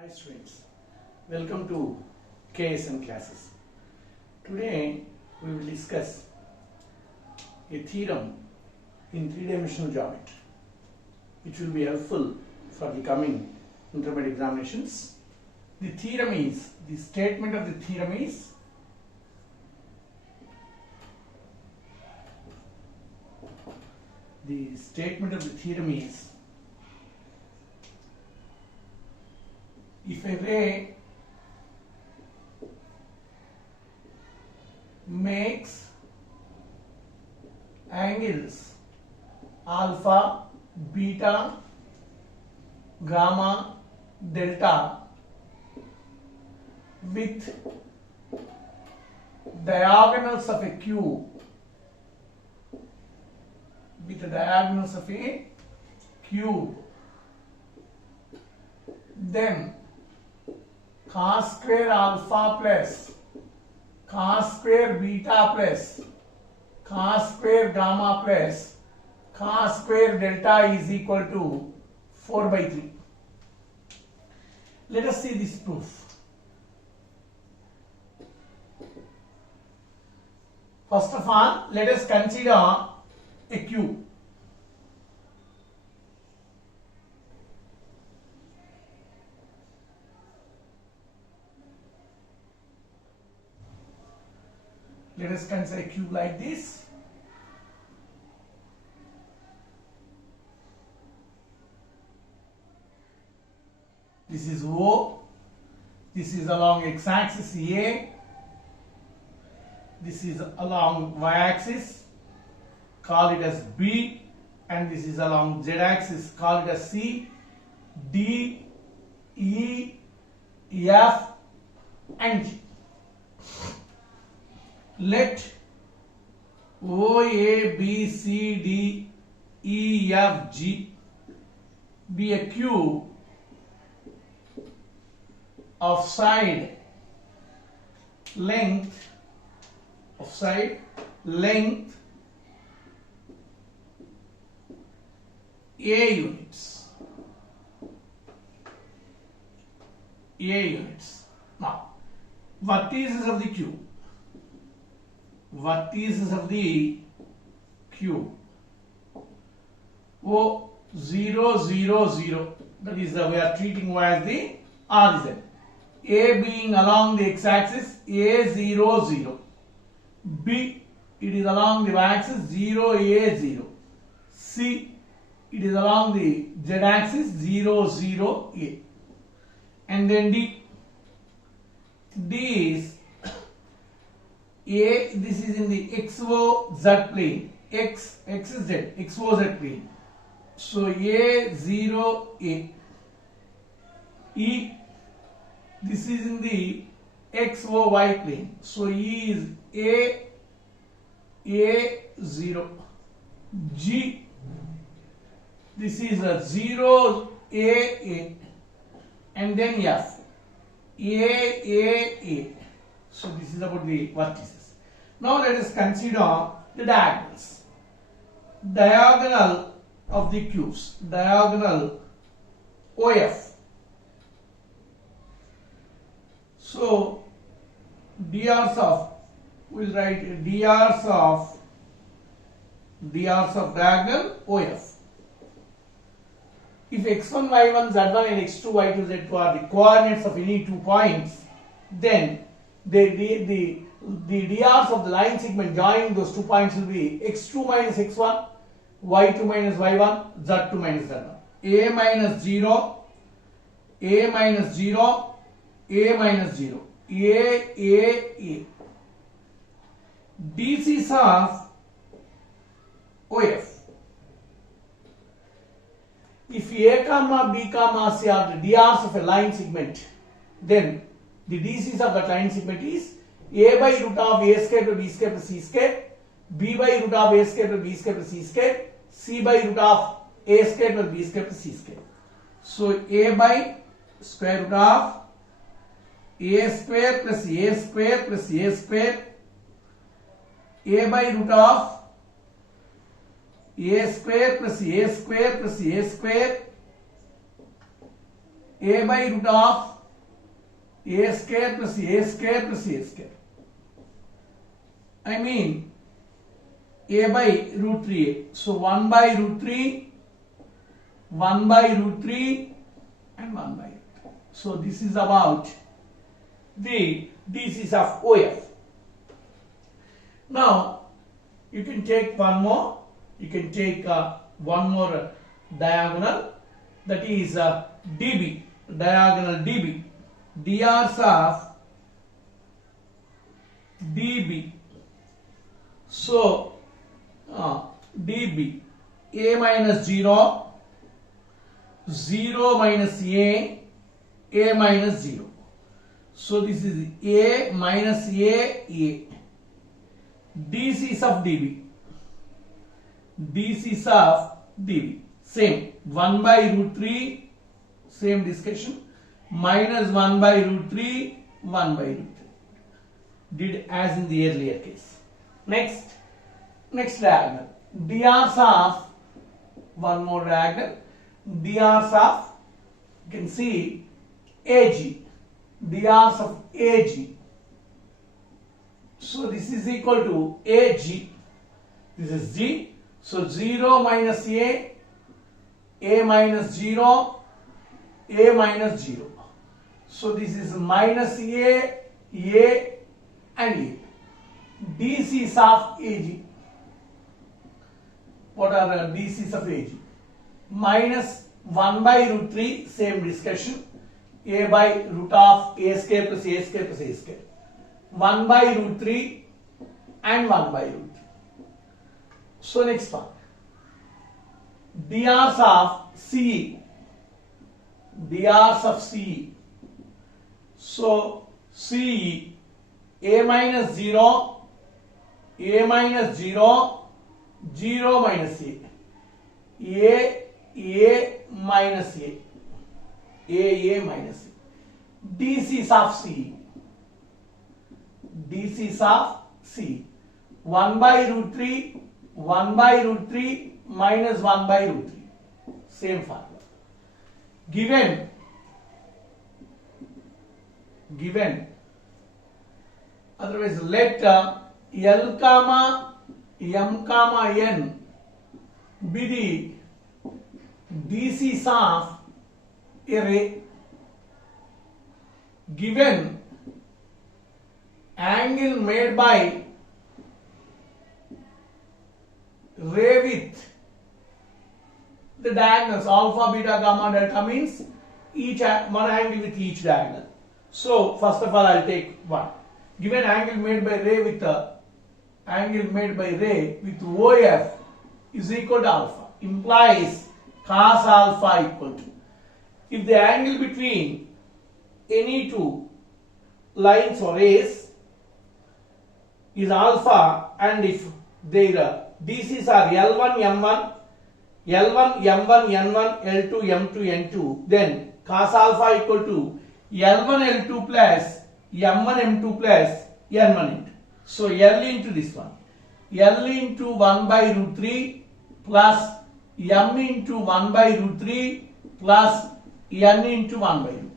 Hi students, welcome to KSM classes. Today we will discuss a theorem in three-dimensional geometry which will be helpful for the coming intermediate examinations. The statement of the theorem is if a ray makes angles alpha, beta, gamma, delta with diagonals of a cube, then cos square alpha plus cos square beta plus cos square gamma plus cos square delta is equal to 4/3. Let us see this proof. First of all, let us consider a cube. Let us consider a cube like this. This is O. This is along x-axis A. This is along y-axis. Call it as B. And this is along z-axis. Call it as C. D, E, F, and G. Let O, A, B, C, D, E, F, G be a cube of side length A units. Now, vertices of the cube. O 0, 0, 0. That is we are treating as the origin. A being along the x-axis, A 0, 0. B, it is along the y-axis, 0, A 0. C, it is along the z-axis, 0, 0, A. And then D is A, this is in the XOZ plane. X is Z, XOZ plane. So A 0 A. E, this is in the XOY plane. So E is A 0. G, this is a 0 A. And then F, A. So this is about the vertices. Now let us consider the diagonals. Diagonal of the cubes. Diagonal OF. So drs of, we'll write drs of diagonal OF. If x1, y1, z1 and x2, y2, z2 are the coordinates of any 2 points, then the drs of the line segment joining those 2 points will be x2 minus x1, y2 minus y1, z2 minus z1. A minus 0, A minus 0, A minus 0. A. DCs of OF. If A comma B comma C are the drs of a line segment, then the DCs of that line segment is A by root of A square plus B square plus C square, B by root of A square plus B square plus C square, C by root of A square plus B square plus C square. So A by square root of A square plus A square plus A square, A by root of a square plus a square plus a square a by root of a square plus a square plus a square. I mean a by root 3a. So 1 by root 3, 1 by root 3 and 1 by root 3. So this is about the DCs of OF. Now you can take one more. You can take one more diagonal, that is dB, diagonal dB, drs of dB. So dB, a minus 0, 0 minus a minus 0. So this is a minus a. DCs of dB, DCs of dB, same 1 by root 3, same discussion, minus 1 by root 3, 1 by root 3, did as in the earlier case. Next diagonal, drs of, one more diagonal, drs of, you can see AG, drs of AG. So this is equal to AG, this is G, so 0 minus a minus 0, a minus 0. So this is minus a and a. DCs of AG. What are the DCs of AG? Minus 1 by root 3, same discussion, a by root of a square plus a square plus a square. 1 by root 3 and 1 by root 3. So next part, drs of CE, drs of CE. So CE, a minus 0, a minus 0, 0 minus a minus a minus a. DCs of CE, DCs of C, 1 by root 3, 1 by root 3 minus 1 by root 3, same formula. Given, otherwise let L comma M comma N be the DCs of array. Given angle made by ray with the diagonals alpha, beta, gamma, delta means each one angle with each diagonal. So first of all I will take one. Given angle made by ray with OF is equal to alpha, implies cos alpha equal to, if the angle between any two lines or rays is alpha and if their DCs are L1 M1, L1 M1 N1, L2 M2 N2, then cos alpha equal to L1 L2 plus M1 M2 plus N1 N2. So L into this one, L into 1 by root 3 plus M into 1 by root 3 plus N into 1 by root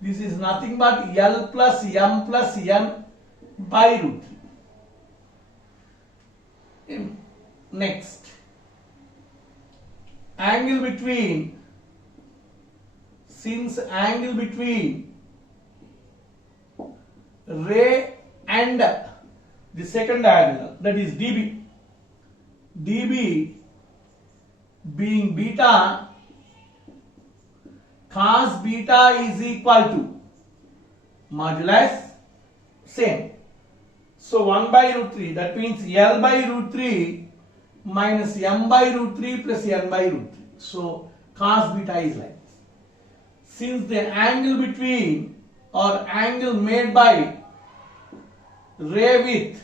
3. This is nothing but L plus M plus N by root 3. Next, angle between, since angle between ray and the second diagonal, that is DB, DB being beta, cos beta is equal to modulus same. So 1 by root 3, that means L by root 3 minus M by root 3 plus N by root 3. So cos beta is like this. Since the angle between or angle made by ray with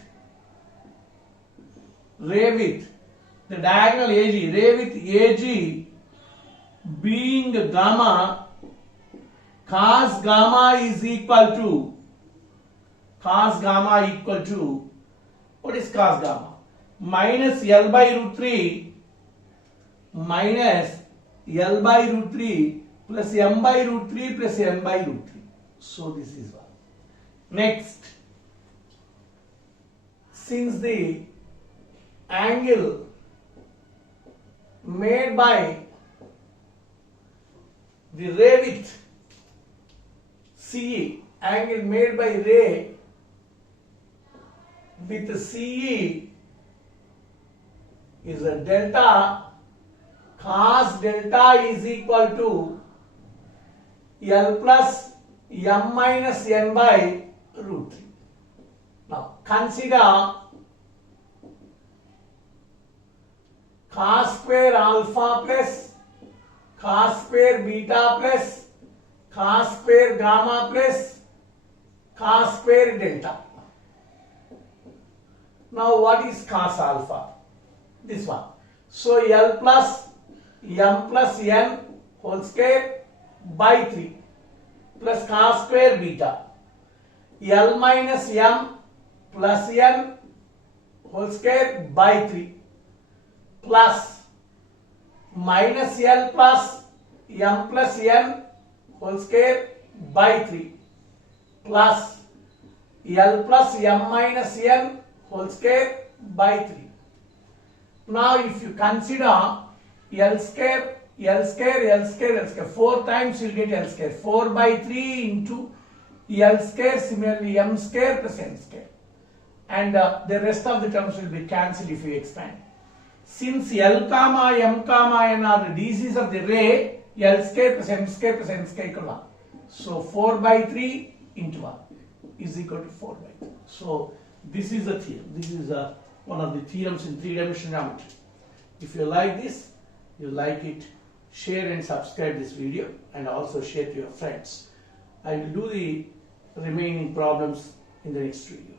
the diagonal AG, ray with AG being gamma, cos gamma is equal to, what is cos gamma? Minus L by root 3 minus L by root 3 plus m by root 3 plus n by root 3. So this is one. Next, since the angle made by the ray with CE, angle made by ray with CE is a delta, cos delta is equal to L plus m minus n by root 3. Now consider cos square alpha plus cos square beta plus cos square gamma plus cos square delta. Now what is cos alpha? This one. So L plus m plus n whole square by 3 plus cos square beta. L minus m plus n whole square by 3 plus minus L plus m plus n whole square by 3 plus L plus m minus n whole square by 3. Now if you consider L square, 4 times you will get L square. 4 by 3 into L square, similarly m square plus n square. And the rest of the terms will be cancelled if you expand. Since L comma m comma n are the DCs of the ray, L square plus m square plus n square equal 1. So 4 by 3 into 1 is equal to 4 by 3. So this is a theorem. This is one of the theorems in three-dimensional geometry. If you like this, you like it, share and subscribe this video and also share to your friends. I will do the remaining problems in the next video.